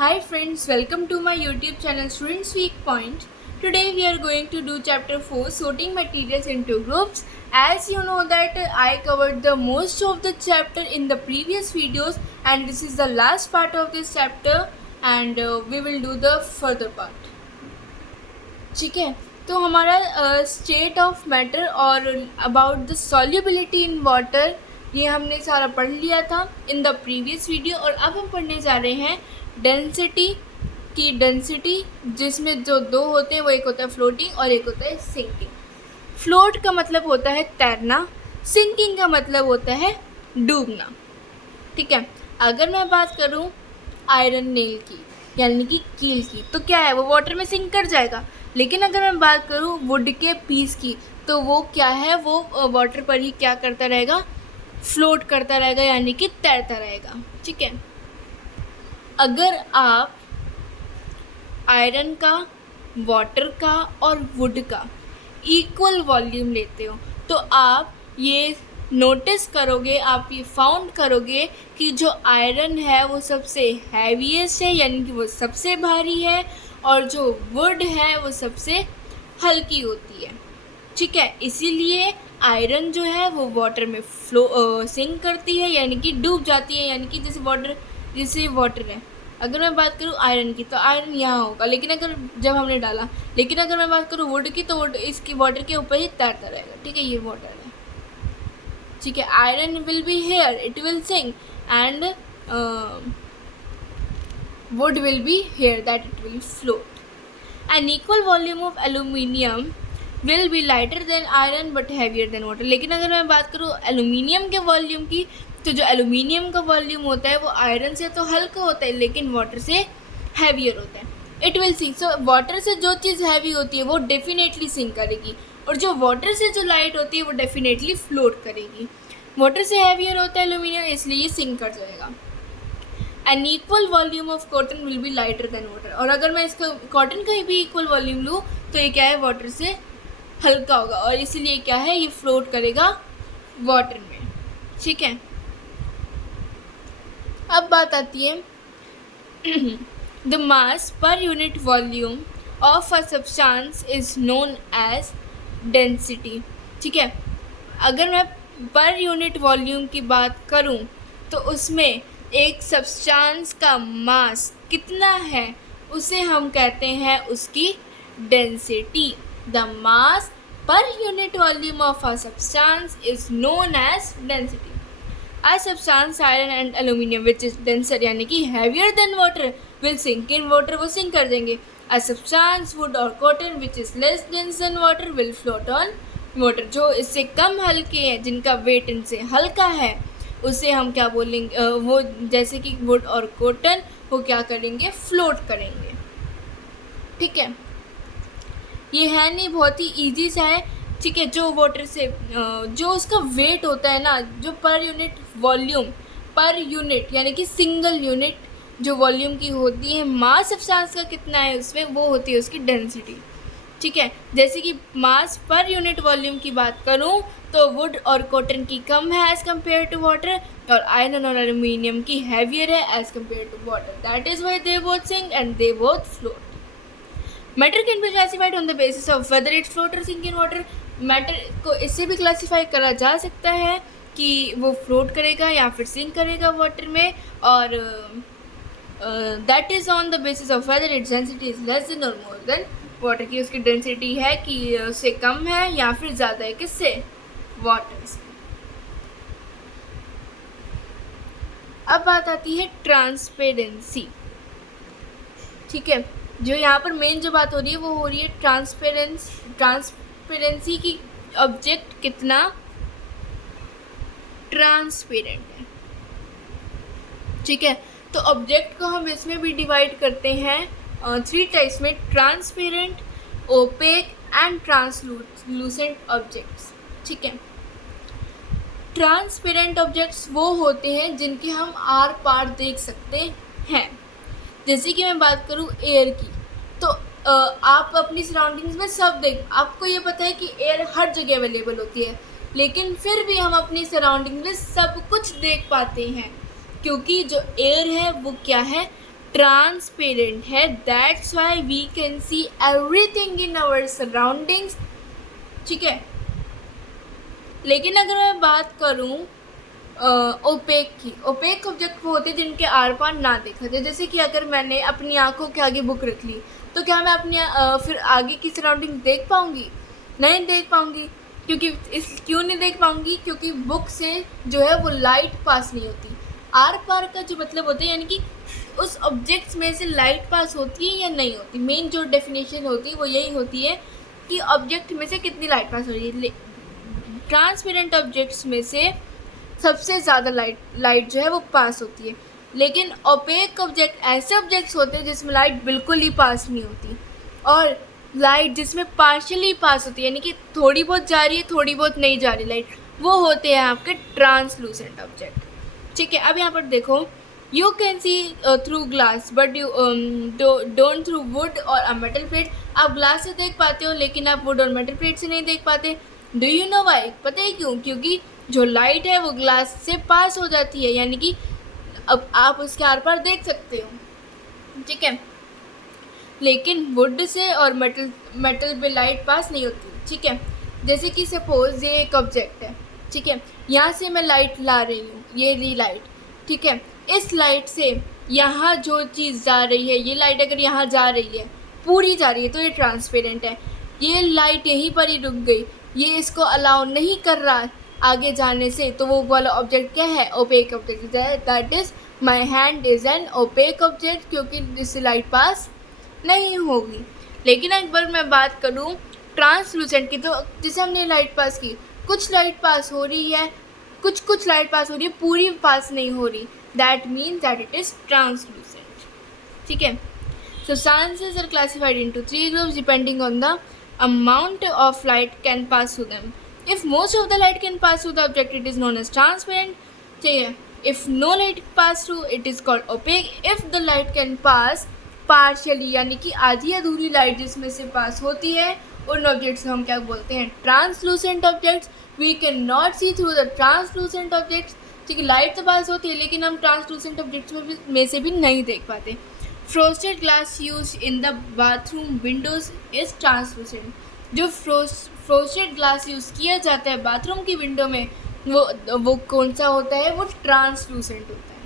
Hi friends, welcome to my YouTube channel Students Week Point. Today we are going to do chapter 4 sorting materials into groups. As you know that I covered the most of the chapter in the previous videos and this is the last part of this chapter and we will do the further part. ठीक है, तो हमारा state of matter और about the solubility in water ये हमने सारा पढ़ लिया था इन द प्रीवियस वीडियो। और अब हम पढ़ने जा रहे हैं डेंसिटी की डेंसिटी, जिसमें जो दो होते हैं वो एक होता है फ्लोटिंग और एक होता है सिंकिंग। फ्लोट का मतलब होता है तैरना, सिंकिंग का मतलब होता है डूबना। ठीक है, अगर मैं बात करूं आयरन नेल की यानी कि कील की, तो क्या है, वो वाटर में सिंक कर जाएगा। लेकिन अगर मैं बात करूं वुड के पीस की, तो वो क्या है, वो वाटर पर ही क्या करता रहेगा, फ्लोट करता रहेगा यानी कि तैरता रहेगा। ठीक है, अगर आप आयरन का, वाटर का और वुड का इक्वल वॉल्यूम लेते हो तो आप ये नोटिस करोगे, आप ये फाउंड करोगे कि जो आयरन है वो सबसे हैवीएस्ट है यानी कि वो सबसे भारी है और जो वुड है वो सबसे हल्की होती है। ठीक है, इसीलिए आयरन जो है वो वाटर में सिंक करती है यानी कि डूब जाती है, यानी कि जैसे वाटर है। अगर मैं बात करूँ आयरन की तो आयरन यहाँ होगा, लेकिन अगर मैं बात करूँ वुड की तो वुड इसकी वाटर के ऊपर ही तैरता रहेगा। ठीक है, ये वाटर है। ठीक है, iron will be here, it will sink and wood will be here that it will float. An equal volume of aluminium will be lighter than iron but heavier than water. लेकिन अगर मैं बात करूँ aluminium के volume की, तो जो aluminium का वॉल्यूम होता है वो आयरन से तो हल्का होता है लेकिन वाटर से हैवियर होता है। It will sink, so water से जो चीज़ हैवी होती है वो डेफिनेटली सिंक करेगी और जो वाटर से जो लाइट होती है वो डेफिनेटली फ्लोट करेगी। वाटर से हैवियर होता है एलुमिनियम, इसलिए सिंक कर जाएगा। An equal volume of cotton will be lighter than water, और अगर मैं इसका कॉटन का भी इक्वल वॉल्यूम लूँ तो ये क्या है, वाटर से हल्का होगा और इसीलिए क्या है, ये फ्लोट करेगा वाटर में। ठीक है, अब बात आती है the mass per unit volume of a substance is known as density. ठीक है, अगर मैं पर यूनिट वॉल्यूम की बात करूं तो उसमें एक सब्सटेंस का मास कितना है उसे हम कहते हैं उसकी density. The mass per unit volume of a substance is known as density. A substance iron and aluminium which is denser यानी कि heavier than water will sink in water, वो sink कर देंगे। A substance wood or cotton which is less dense than water will float on water, जो इससे कम हल्के हैं, जिनका वेट इनसे हल्का है, उसे हम क्या बोलेंगे, वो जैसे कि वुड और कॉटन वो क्या करेंगे, फ्लोट करेंगे। ठीक है, ये है नहीं, बहुत ही ईजी सा है। ठीक है, जो वाटर से जो उसका वेट होता है ना, जो पर यूनिट वॉल्यूम, पर यूनिट यानी कि सिंगल यूनिट जो वॉल्यूम की होती है, मास सब्सटेंस का कितना है उसमें, वो होती है उसकी डेंसिटी। ठीक है, जैसे कि मास पर यूनिट वॉल्यूम की बात करूं तो वुड और कॉटन की कम है एज़ कम्पेयर टू वाटर और आयरन और एल्यूमिनियम की हैवियर है as compare to water. That is why they both sink and they both float. Matter can be classified on the basis of whether it float और sink in water. Matter को इससे भी classify करा जा सकता है कि वो फ्लोट करेगा या फिर सिंक करेगा वाटर में, और that is on the basis of whether its density is less than और मोर देन वाटर की, उसकी डेंसिटी है कि उससे कम है या फिर ज़्यादा है, किससे, वाटर से। अब बात आती है ट्रांसपेरेंसी। ठीक है, जो यहाँ पर मेन जो बात हो रही है वो हो रही है ट्रांसपेरेंसी की, ऑब्जेक्ट कितना ट्रांसपेरेंट है। ठीक है, तो ऑब्जेक्ट को हम इसमें भी डिवाइड करते हैं 3 टाइप्स में, transparent, opaque and translucent objects. ठीक है, ट्रांसपेरेंट ऑब्जेक्ट्स वो होते हैं जिनके हम आर पार देख सकते हैं। जैसे कि मैं बात करूँ एयर की, तो आप अपनी सराउंडिंग्स में सब आपको ये पता है कि एयर हर जगह अवेलेबल होती है, लेकिन फिर भी हम अपनी सराउंडिंग में सब कुछ देख पाते हैं क्योंकि जो एयर है वो क्या है, ट्रांसपेरेंट है, that's why we can see everything in our surroundings, ठीक है। लेकिन अगर मैं बात करूँ ओपेक की, ओपेक ऑब्जेक्ट वो होते हैं जिनके आर पार ना देखा जाए। जैसे कि अगर मैंने अपनी आंखों के आगे बुक रख ली तो क्या मैं अपनी फिर आगे की सराउंडिंग देख पाऊँगी? नहीं देख पाऊँगी। क्यों नहीं देख पाऊँगी? क्योंकि बुक से जो है वो लाइट पास नहीं होती। आर पार का जो मतलब होता है यानी कि उस ऑब्जेक्ट्स में से लाइट पास होती है या नहीं होती। मेन जो डेफिनेशन होती है वो यही होती है कि ऑब्जेक्ट में से कितनी लाइट पास हो रही है। ट्रांसपेरेंट ऑब्जेक्ट्स में से सबसे ज़्यादा लाइट जो है वो पास होती है। लेकिन ओपेक ऑब्जेक्ट ऐसे ऑब्जेक्ट्स होते हैं जिसमें लाइट बिल्कुल ही पास नहीं होती, और लाइट जिसमें पार्शियली पास होती है यानी कि थोड़ी बहुत जा रही है थोड़ी बहुत नहीं जा रही लाइट, वो होते हैं आपके ट्रांसलूसेंट ऑब्जेक्ट, ठीक है। अब यहाँ पर देखो, you can see through glass but you don't through would और अ मेटल प्लेट। आप ग्लास से देख पाते हो लेकिन आप वुड और मेटल प्लेट से नहीं देख पाते। Do you know why? पता है क्यों? क्योंकि जो लाइट है वो ग्लास से पास हो जाती है, यानी कि अब आप उसके आर पार देख सकते हो, ठीक है। लेकिन वुड से और मेटल पे लाइट पास नहीं होती, ठीक है। जैसे कि सपोज ये एक ऑब्जेक्ट है, ठीक है। यहाँ से मैं लाइट ला रही हूँ, ये रही लाइट, ठीक है। इस लाइट से यहाँ जो चीज़ जा रही है, ये लाइट अगर यहाँ जा रही है, पूरी जा रही है, तो ये ट्रांसपेरेंट है। ये लाइट यहीं पर ही रुक गई, ये इसको अलाउ नहीं कर रहा आगे जाने से, तो वो वाला ऑब्जेक्ट क्या है? Opaque object. That is my hand is an opaque object, क्योंकि जिससे लाइट पास नहीं होगी। लेकिन एक बार मैं बात करूँ ट्रांसलूसेंट की, तो जैसे हमने लाइट पास की, कुछ लाइट पास हो रही है, कुछ लाइट पास हो रही है, पूरी पास नहीं हो रही। That means that it is translucent, ठीक है। So sciences are classified into 3 groups depending on the amount of light can pass through them. If most of the light can pass through the object, it is known as transparent. चाहिए. If no light pass through, it is called opaque. If the light can pass partially, यानी कि आधी अधूरी light जिसमें से पास होती है, उन ऑब्जेक्ट्स को हम क्या बोलते हैं? Translucent objects. We can not see through the translucent objects, ठीक है। लाइट तो पास होती है लेकिन हम ट्रांसलूसेंट ऑब्जेक्ट्स में से भी नहीं देख पाते। Frosted glass use in the bathroom Windows is translucent. जो फ्रोस्टेड ग्लास यूज़ किया जाता है बाथरूम की विंडो में, वो कौन सा होता है? वो ट्रांसलूसेंट होता है।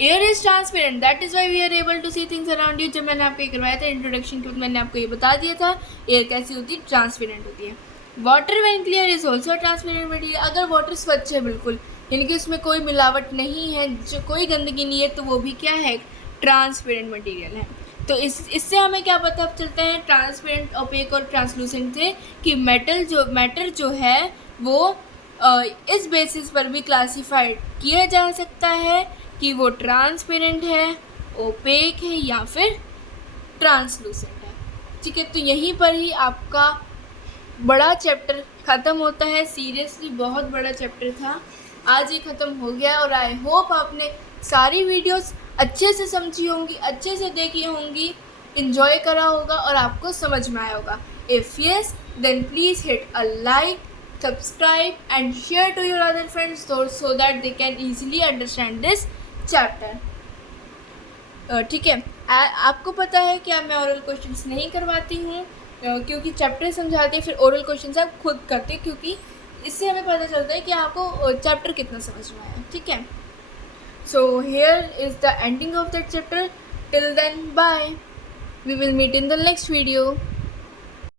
Air is transparent, that is why we are able to see things around you. जब मैंने आपको ये करवाया था इंट्रोडक्शन के बाद, मैंने आपको ये बता दिया था एयर कैसी होती है? ट्रांसपेरेंट होती है। Water when clear is also transparent material. अगर वाटर स्वच्छ है बिल्कुल, यानी कि उसमें कोई मिलावट नहीं है, जो कोई गंदगी नहीं है, तो वो भी क्या है? ट्रांसपेरेंट मटेरियल है। तो इससे हमें क्या पता चलता है ट्रांसपेरेंट, ओपेक और ट्रांसलूसेंट से? कि मैटर जो है वो इस बेसिस पर भी क्लासिफाइड किया जा सकता है कि वो ट्रांसपेरेंट है, ओपेक है या फिर ट्रांसलूसेंट है, ठीक है। तो यहीं पर ही आपका बड़ा चैप्टर ख़त्म होता है। सीरियसली बहुत बड़ा चैप्टर था, आज ये ख़त्म हो गया। और आई होप आपने सारी वीडियोस अच्छे से समझी होंगी, अच्छे से देखी होंगी, इन्जॉय करा होगा और आपको समझ में आया होगा। If yes, then please hit a like, subscribe and share to your other friends so that they can easily understand this chapter. ठीक है। आपको पता है कि मैं ओरल क्वेश्चंस नहीं करवाती हूँ, क्योंकि चैप्टर समझाती है, फिर ओरल क्वेश्चंस आप खुद करते हैं, क्योंकि इससे हमें पता चलता है कि आपको चैप्टर कितना समझ में आया, ठीक है। So here is the ending of that chapter. Till then, bye. We will meet in the next video.